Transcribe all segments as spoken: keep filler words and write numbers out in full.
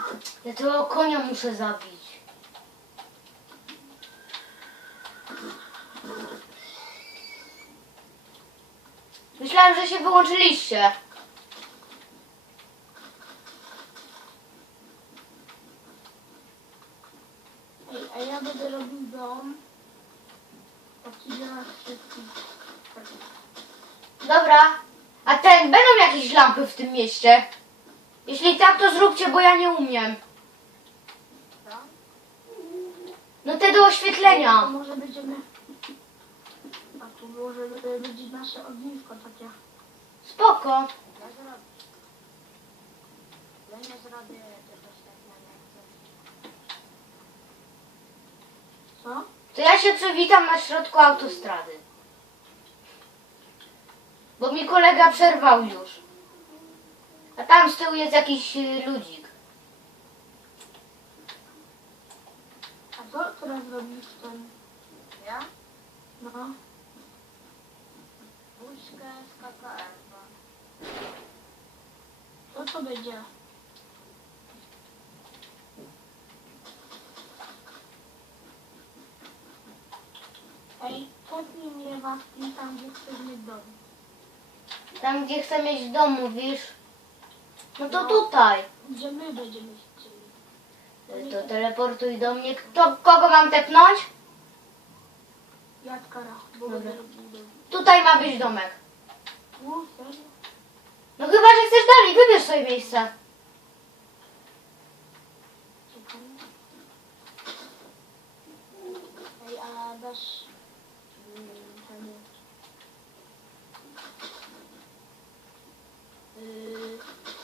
Ja tego konia muszę zabić. Myślałem, że się wyłączyliście. Ej, a ja będę robił dom. Taki dla wszystkich. Dobra. A ten, będą jakieś lampy w tym mieście? Jeśli tak, to zróbcie, bo ja nie umiem. Co? No te do oświetlenia. To może będziemy... A tu może będzie nasze ognisko takie. Spoko. Ja zrobię. Ja nie zrobię tego świetlenia. Co? To ja się przywitam na środku autostrady. Bo mi kolega przerwał już. A tam z tyłu jest jakiś y, ludzik. A co teraz robisz ten? Ja? No. Buźkę z K K R. To co będzie? Ej, tepnij mnie was i tam gdzie chcesz mieć dom. Tam gdzie chcę mieć w domu, mówisz? No to tutaj. Gdzie my będziemy chcieli. Y, To teleportuj do mnie. Kto, kogo mam tepnąć? Jadkara, bo Dobra. będę robił dom. Tutaj ma być domek. U, serio? No chyba, że chcesz dalej, wybierz sobie miejsce. Czekaj. Ej, a dasz... mm, ten... Yy...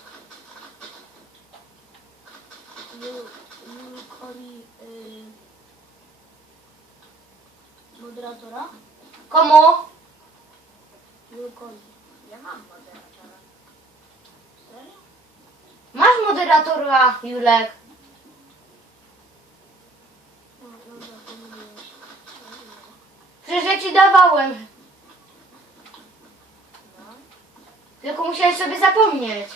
Ju- Julkowi... Yy... moderatora? Komu? Julkowi. Ja mam moderatora. Serio? Masz moderatora, Julek. No, no, zapomniałeś. Przecież ja ci dawałem. No, Tylko musiałeś sobie zapomnieć.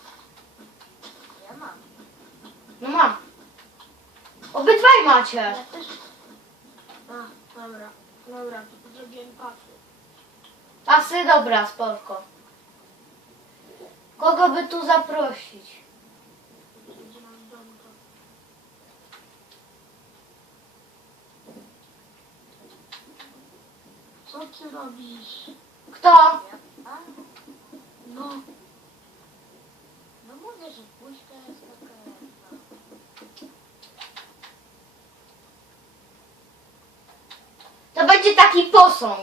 ja mam. No mam. Obydwaj macie. Ja też... A, dobra. Dobra, to zrobiłem pasy. Pasy, dobra, spoko. Kogo by tu zaprosić? Gdzie mam domko? Co ty robisz? Kto? A? No. No mówię, że puśka jest taka... To będzie taki posąg.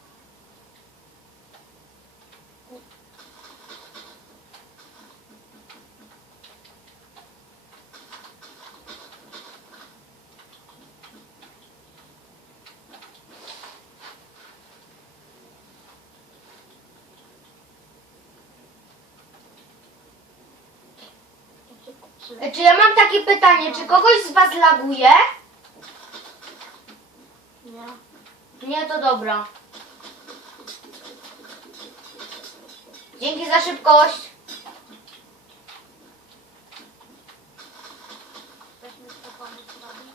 Czy... Czy ja mam takie pytanie, czy kogoś z was laguje? Nie. Nie, to dobra. Dzięki za szybkość. Chcesz mi to pomóc robić?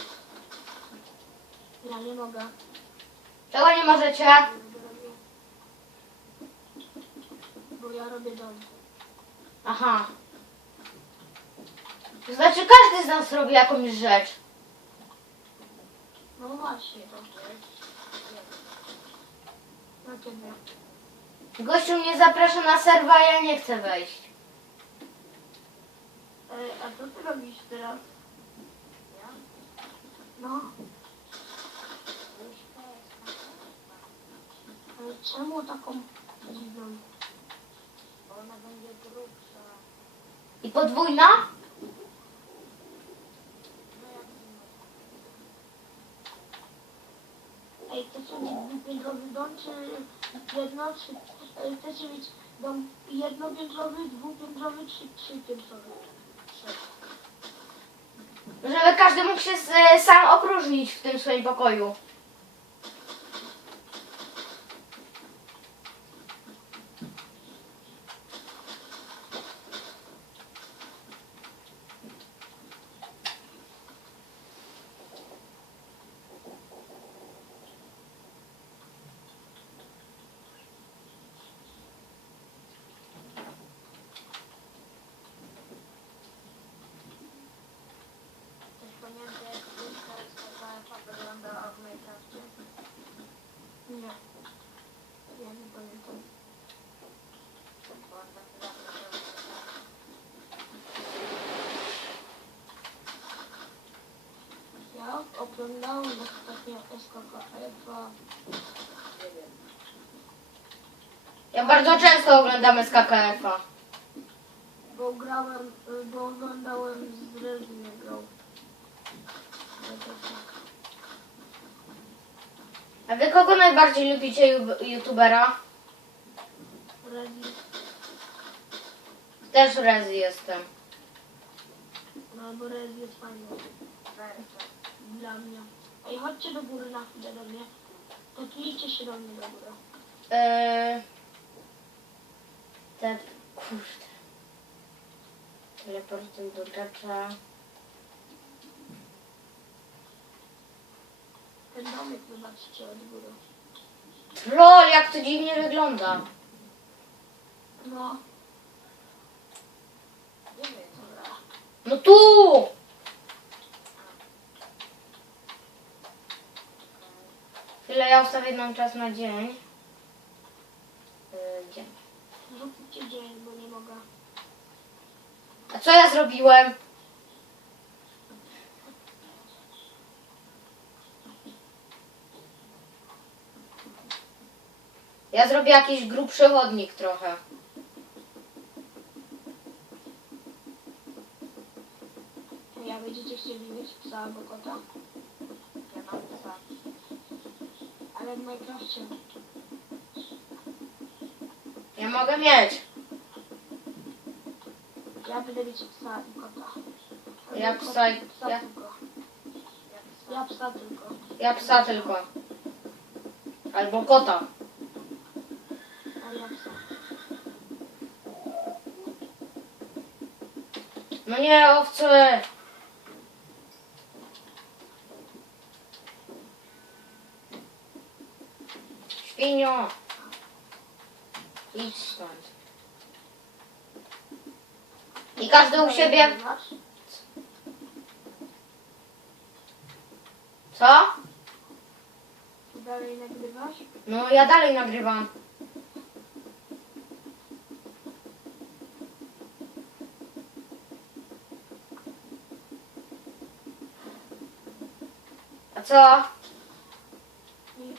Ja nie mogę. Czego nie możecie? Ja robię... Bo ja robię dom. Aha. To znaczy każdy z nas robi jakąś rzecz. No właśnie, to jest. No kiedy? Gościu mnie zaprasza na serwa, a ja nie chcę wejść. Ej, a co ty robisz teraz? Ja? No. Ale czemu taką dziwną? Bo ona będzie grubsza. I podwójna? No jak nie. Ej, chcecie mieć dwupiętrowy dom, czy jedno, czy... Ej, chcecie mieć dom jednopiętrowy, dwupiętrowy, czy trzypiętrowy? Trzy. Żeby każdy mógł się s- sam opróżnić w tym swoim pokoju. oglądałem ostatnio S K K F a. Ja bardzo często oglądam S K K F a. Bo grałem, y, bo oglądałem z Rezinem grał. Ale to tak. A wy kogo najbardziej lubicie ju- youtubera? Rezin. Też Rezi jestem. No bo Rez jest fajny. Dla mnie. Ej, chodźcie do góry na chwilę do mnie. Tepnijcie się do mnie do góry. Eee, te, kurde. Teleportem do gracza. Ten domek zobaczcie od góry. Troll, jak to dziwnie wygląda. No. Dobra. No tu! Chwilę, ja ustawię nam czas na dzień. Yy, dzień. Zróbcie dzień, bo nie mogę. A co ja zrobiłem? Ja zrobię jakiś grubszy chodnik trochę. Ja będziecie chcieli mieć psa albo kota? Ja mam psa. Ale w Minecrafcie. Ja mogę mieć. Ja będę mieć psa i kota. Ja Kot- psa i- psa ja- tylko. Ja psa tylko. Ja psa tylko. Albo kota. A ja psa. No nie, owce. Świnio. Idź stąd. I każdy u siebie... Nagrywasz? Co? Dalej nagrywasz? No ja dalej nagrywam. A co? Nic.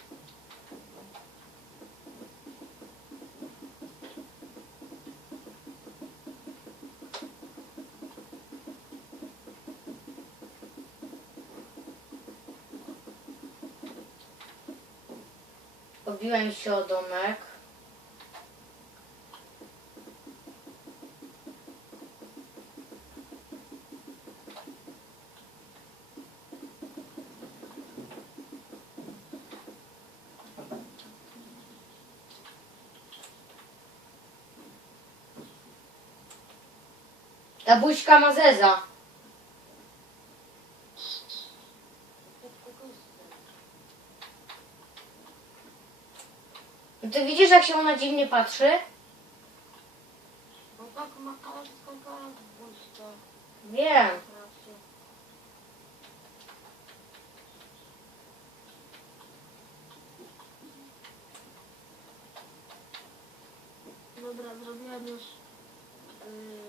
Obiłem się o domek. Ta buźka ma zeza. No ty widzisz, jak się ona dziwnie patrzy? No tak ma kalecką buźkę. Wiem. Dobra, zrobiłem już. Yy,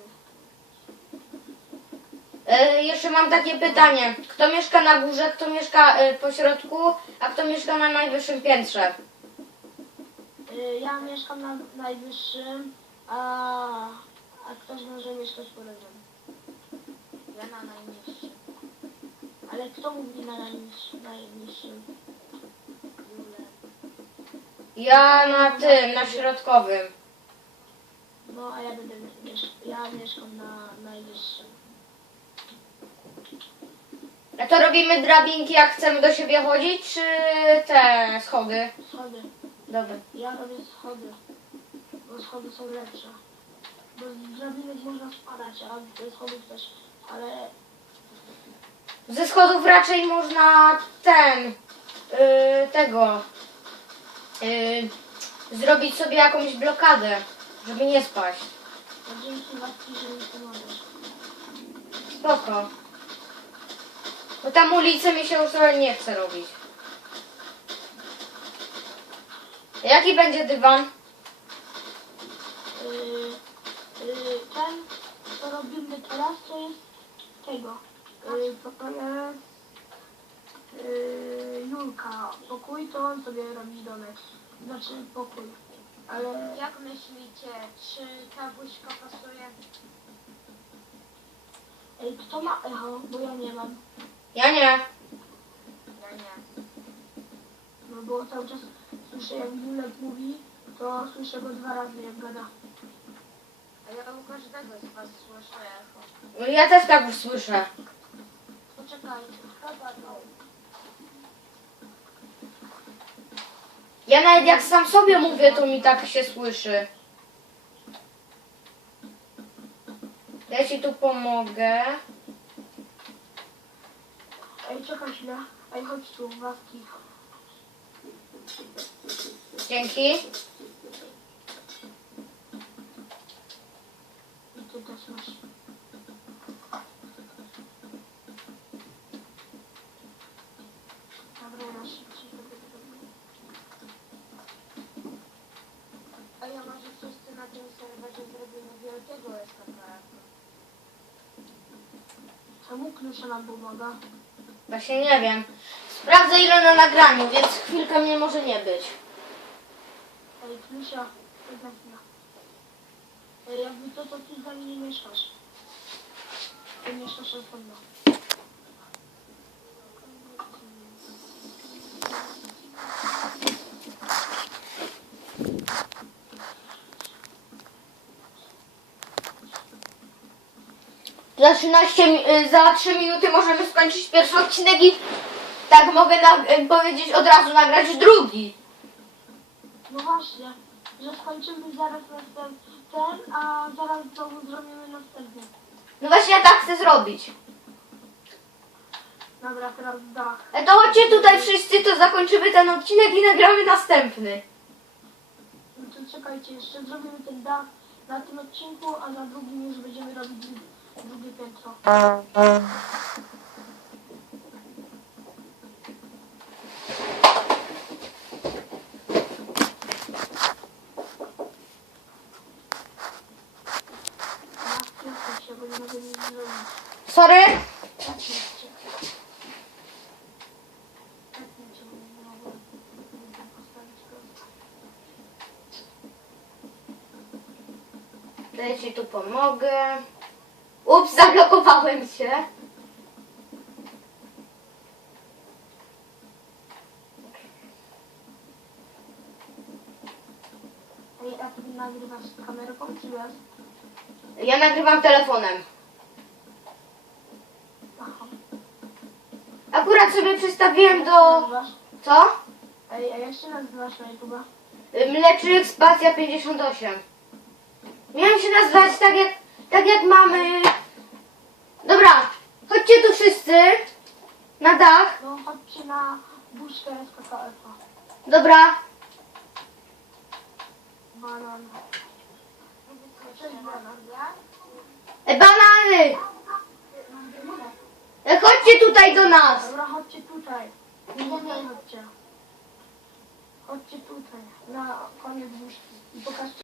E, jeszcze mam takie pytanie. Kto mieszka na górze, kto mieszka e, po środku, a kto mieszka na najwyższym piętrze? yy, ja mieszkam na najwyższym, a, a ktoś może mieszkać poniżej. Ja na najniższym. Ale kto mówi na najniższym? najniższym? Jule. Ja na tym, na środkowym. No, a ja będę mieszkał. Ja mieszkam na najwyższym. A to robimy drabinki, jak chcemy do siebie chodzić, czy te schody? Schody. Dobra. Ja robię schody. Bo schody są lepsze. Bo z drabinek można spadać, a ze schodów też. Ale Ze schodów raczej można ten, yy, tego, yy, zrobić sobie jakąś blokadę, żeby nie spaść. no dzięki Wacki, że mi pomagasz. Spoko. Bo tam ulicy mi się już trochę nie chce robić. Jaki będzie dywan? Yy, yy, ten, co robimy teraz, to jest tego. Yy, to to jest yy, Julka pokój, to on sobie robi domek. Znaczy pokój. Ale Jak myślicie, czy ta buźka pasuje? ej, kto ma echo? Bo ja nie mam. Ja nie. Ja nie. No bo cały czas słyszę jak Julek mówi, to słyszę go dwa razy jak gada. A ja u każdego z was słyszę echo. No ja też tak już słyszę. Poczekajcie, kto gadał? Ja nawet jak sam sobie mówię, to mi tak się słyszy. Ja ci tu pomogę. Ej, czekaj chwilę. Ej, chodź tu, Waski. Dzięki. I ty też masz. Dobra, ja szybciej będę robił. A ja może wszyscy na tym serwerze zrobimy wielkiego eskaparatu. Czemu Klusza nam pomaga? Właśnie nie wiem. Sprawdzę ile na nagraniu, więc chwilkę mnie może nie być. Ej, Klusia, jedna chwila. Ej, jakby to, to ty z nami nie mieszkasz. Ty mieszkasz osobno. Za trzynaście, mi- y, za trzy minuty możemy skończyć pierwszy odcinek i tak mogę na, y, powiedzieć od razu nagrać drugi. No właśnie, że skończymy zaraz następny ten, a zaraz znowu zrobimy następny. No właśnie ja tak chcę zrobić. Dobra, teraz dach. E to chodźcie tutaj wszyscy, to zakończymy ten odcinek i nagramy następny. No to czekajcie, jeszcze zrobimy ten dach na tym odcinku, a na drugim już będziemy robić drugi- drugie piętro. Na piętro się, bo nie mogę nic zrobić. Sorry? Zacznijcie. Zacznijcie, bo nie mogę nie mogę postawić prosto. To ja ci tu pomogę. Ups, zablokowałem się. Ej, a ty nagrywasz z kamerką czy bez? Ja nagrywam telefonem. Aha. Akurat sobie przestawiłem Jak się do... nazywasz? Co? Ej, a jak się nazywasz na YouTube? Mleczyk Spacja pięćdziesiąt osiem. Miałem się nazwać tak jak, tak jak mamy... Dobra, chodźcie tu wszyscy. Na dach. No chodźcie na buźkę S K K F-a. Dobra. Banan. Cześć, banan. E, banany! E, chodźcie tutaj do nas. Dobra, chodźcie tutaj. Nie tutaj chodźcie. Chodźcie tutaj, na koniec buźki. I pokażcie